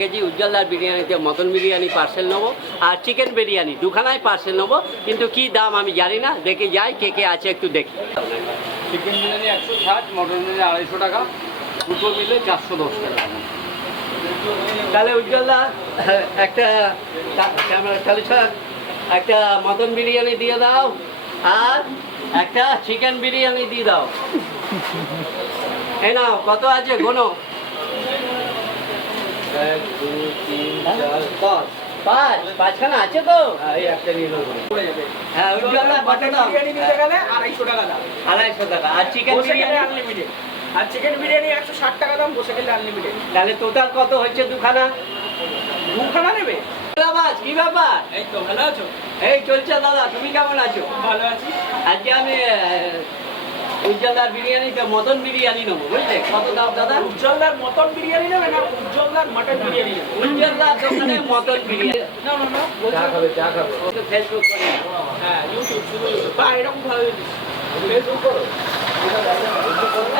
KG উজ্জ্বলদার বিরিয়ানিতে mutton biryani parcel নেবো আর chicken biryani দুখানায় parcel নেবো, কিন্তু কি দাম আমি জানি না, দেখে যাই কে কে আছে একটু দেখি। চিকেন বিরিয়ানি 160, মটন বিরিয়ানি 250 টাকা, দুটো মিলে 410 টাকা। তাহলে উজ্জ্বলদা একটা ক্যামেরা চালু ছাড়, একটা মটন বিরিয়ানি দিয়ে দাও আর একটা চিকেন বিরিয়ানি দিয়ে দাও। এই নাও, কত আছে গোনো? 1 2 3 4 5 পাঁচখানা আছে তো? এই একটা নিয়ে নেবো। পড়ে যাবে। হ্যাঁ উজ্জ্বলদা কত দাম? বিরিয়ানি নিতে গেলে 250 টাকা দাম, 250 টাকা। আর চিকেন বসে গেলে বিরিয়ানি? আনলিমিটেড। আর চিকেন বিরিয়ানি 160 টাকা দাম, বসে গেলে আনলিমিটেড। তাহলে টোটাল কত হচ্ছে দুখানা? দুখানা নেবে? আবাজ কি ব্যাপার? এই তো ভালো আছো? এই চলছে দাদা, তুমি কেমন আছো? ভালো আছি। আজকে আমি উজ্জ্বলদার বিরিয়ানিতে মটন বিরিয়ানি নেবো, বুঝলে? কত দাম দাদা? উজ্জ্বলদার মটন বিরিয়ানি নেবে না উজ্জ্বলদার মটন বিরিয়ানি নেবে? উজ্জ্বলদার দোকানে মটন বিরিয়ানি। না না না, চা খাবে, চা খাবে। ও তো ফেসবুক করে। হ্যাঁ ইউটিউব শুধু বা এরকম ভালো ফেসবুক করো।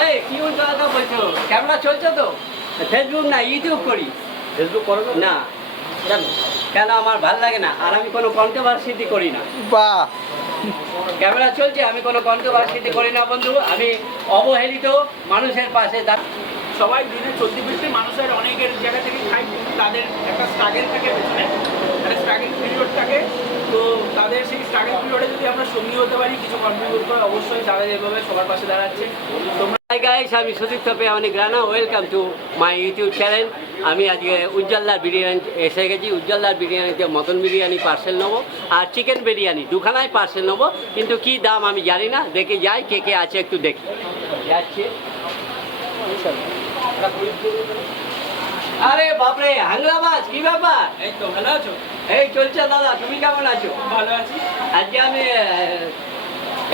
এই কি উল্টো কথা বলছো? ক্যামেরা চলছে তো? ফেসবুক না, ইউটিউব করি। ফেসবুক করো না? না, কেন? কেন আমার ভাল লাগে না, আর আমি কোনো কন্ট্রোভার্সিটি করি না। বাহ, ক্যামেরা চলছে, আমি কোনো কন্ট্রোভার্সিটি করি না বন্ধু। আমি অবহেলিত মানুষের পাশে সবাই দিনে চলতি ফিরতি মানুষের অনেকের জায়গা থেকে খায়, কিন্তু তাদের একটা স্ট্রাগল থাকে পেছনে, একটা স্ট্রাগল পিরিয়ড থাকে। তো তাদের সেই স্ট্রাগল পিরিয়ডে যদি আমরা সঙ্গী হতে পারি, কিছু কন্ট্রিবিউট করে, অবশ্যই যারা যেভাবে সবার পাশে দাঁড়াচ্ছে তোমরা। হাই গাইস, আমি সুদীপ তপে অনেক Rana, welcome to my YouTube channel. আমি আজকে উজ্জ্বলদার বিরিয়ানি এসে গেছি। উজ্জ্বলদার বিরিয়ানিতে মটন বিরিয়ানি পার্সেল নেবো আর চিকেন বিরিয়ানি দুখানায় পার্সেল নেবো, কিন্তু কি দাম আমি জানি না, দেখে যাই কে কে আছে একটু দেখি। যাচ্ছি। আরে বাপরে, হাংলাবাজ কি ব্যাপার? এই তো ভালো আছো? এই চলছে দাদা, তুমি কেমন আছো? ভালো আছি। আজকে আমি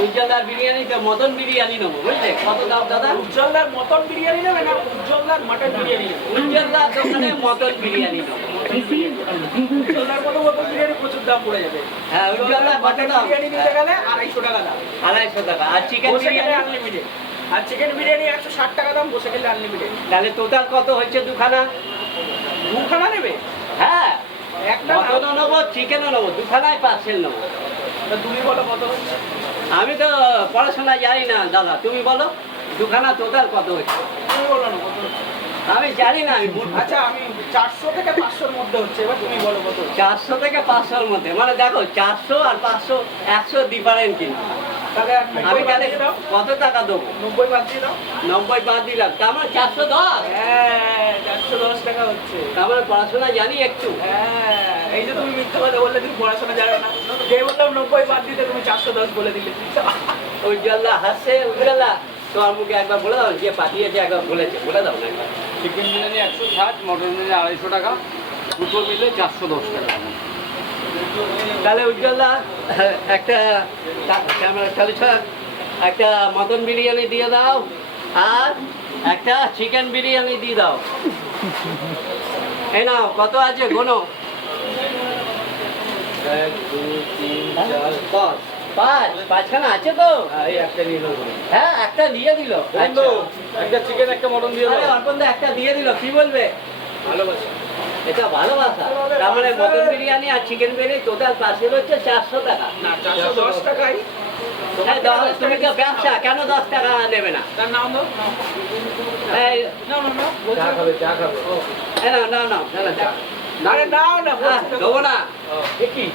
উজ্জ্বলদার বিরিয়ানিতে মটন বিরিয়ানি নেবো, বুঝলে? কত দাম দাদা? উজ্জ্বলদার মটন বিরিয়ানি নেবে না উজ্জ্বলদার মটন বিরিয়ানি নেবে? উজ্জ্বলদার দোকানে মটন বিরিয়ানি নেবো। উজ্জ্বলদার কোনো মটন বিরিয়ানি প্রচুর দাম পড়ে যাবে। হ্যাঁ উজ্জ্বলদার কত মটন দাম? বিরিয়ানি নিতে গেলে 250 টাকা দাম, 250 টাকা। আর চিকেন বসে গেলে বিরিয়ানি? আনলিমিটেড। আর চিকেন বিরিয়ানি 160 টাকা দাম, বসে গেলে আনলিমিটেড। তাহলে টোটাল কত হচ্ছে দুখানা? দুখানা নেবে? হ্যাঁ, একটা মটনও নেবো চিকেনও নেবো, দুখানায় পার্সেল নেবো। তা তুমি বলো কত হচ্ছে? আমি তো পড়াশোনা জানি না দাদা, তুমি বলো দুখানা টোটাল কত হচ্ছে? তুমি বলো না কত হচ্ছে? আমি জানি না, আমি মূর্খ। আচ্ছা আমি 400 থেকে 500 এর মধ্যে হচ্ছে, এবার তুমি বলো কত হচ্ছে? 400 থেকে 500-র মধ্যে, মানে দেখো 400 আর 500 100 ডিফারেন্ট কিন্তু। তাহলে আমি 90 বাদ তাহলে দিয়ে দাও, কত টাকা দেবো? 90 বাদ দিয়ে দাও। 90 বাদ দিলাম, তার মানে 410। হ্যাঁ 410 টাকা হচ্ছে। তার মানে পড়াশোনা জানি একটু। হ্যাঁ এই যে তুমি মিথ্যা কথা বললে, তুমি পড়াশোনা জানো না। যে বললাম 90 বাদ দিতে তুমি 410 বলে দিলে। উজ্জ্বলদা হাসছে। উজ্জ্বলদা তোমার মুখে একবার বলে দাও, যে পাঠিয়েছে একবার বলেছে, বলে দাও না একবার। চিকেন বিরিয়ানি 160, মটন বিরিয়ানি 250 টাকা, দুটো মিলে 410 টাকা। তাহলে উজ্জ্বলদা একটা ক্যামেরা চালু ছাড়, একটা মটন বিরিয়ানি দিয়ে দাও আর একটা চিকেন বিরিয়ানি দিয়ে দাও। এই নাও, কত আছে গোনো? 1 2 3 4 পাঁচখানা আছে তো? এই একটা নিয়ে নেবো। হ্যাঁ, একটা দিয়ে দিল। বন্ধু, একটা চিকেন একটা মটন দিয়ে আরে দাও। অর্পণদা একটা দিয়ে দিল, কি বলবে? ভালোবাসি। এটা ভালোবাসা। তার মানে মটন বিরিয়ানি আর চিকেন বিরিয়ানি টোটাল পার্সেল হচ্ছে 400 টাকা। না 410 টাকাই। হ্যাঁ, তুমি তো ব্যবসা, কেন 10 টাকা নেবে না? তার নাম দাও। এই, না না না চা খাবে, চা খাবে। এই নাও, নাও, নাও, নাও, নাও। আরে নাও না দেবো না। এ কি?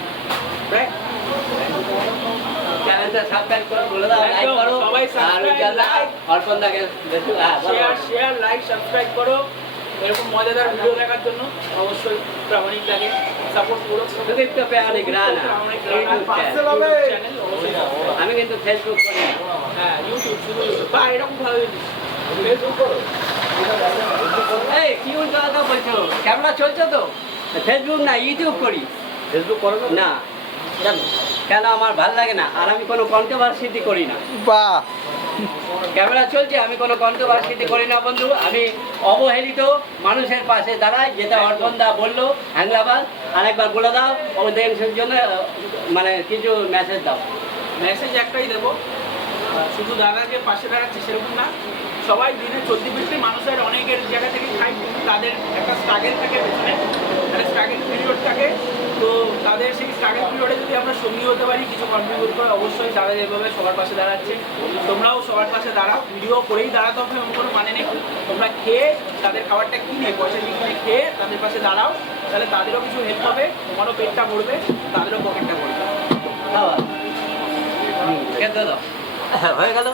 চ্যানেলটা সাবস্ক্রাইব করো, বলে দাও, লাইক একদম, করো। সবাই আর subscribe, উজ্জ্বলদা, like, অর্পণদাকে বেশি, হ্যাঁ, বলো। শেয়ার লাইক সাবস্ক্রাইব করো। এরকম মজাদার ভিডিও দেখার জন্য অবশ্যই প্রামাণিক লাগে সাপোর্ট করো। সুদীপ তপে অনেক রানা, প্রামাণিক ইউটিউব পার্সেল চ্যানেল। হবে চ্যানেল অবশ্যই। আমি কিন্তু ফেসবুক করি না। হ্যাঁ ইউটিউব শুধু বা এরকম ভালো জিনিস ফেসবুক করো। এই কি উল্টো কথা বলছো? ক্যামেরা চলছে তো? ফেসবুক না, ইউটিউব করি। ফেসবুক করো না? না, কেন? কেন আমার ভাল লাগে না, আর আমি কোনো কন্ট্রোভার্সিটি করি না। বাহ, ক্যামেরা চলছে, আমি কোনো কন্ট্রোভার্সিটি করি না বন্ধু। আমি অবহেলিত মানুষের পাশে দাঁড়াই, যেটা অর্পণদা বললো হ্যাংলাবাদ। আরেকবার বলে দাও, ওদের জন্য মানে কিছু মেসেজ দাও। মেসেজ একটাই দেবো, শুধু দাদাকে পাশে দাঁড়াচ্ছে সেরকম না, সবাই দিনে চলতি ফিরতি মানুষের অনেকের জায়গা থেকে খায় তাদের একটা স্ট্রাগেল থাকে পেছনে, একটা স্ট্রাগেল পিরিয়ড থাকে। তো তাদের সেই স্ট্রাগেল পিরিয়ডে যদি আমরা সঙ্গী হতে পারি, কিছু কন্ট্রিবিউট করে, অবশ্যই তারা যেভাবে সবার পাশে দাঁড়াচ্ছে তোমরাও সবার পাশে দাঁড়াও। ভিডিও করেই দাঁড়াতে হবে এমন কোনো মানে নেই, তোমরা খেয়ে তাদের খাবারটা কিনে পয়সা দিয়ে কিনে খেয়ে তাদের পাশে দাঁড়াও, তাহলে তাদেরও কিছু হেল্প হবে, তোমারও পেটটা ভরবে, তাদেরও পকেটটা ভরবে। হয়ে গেল।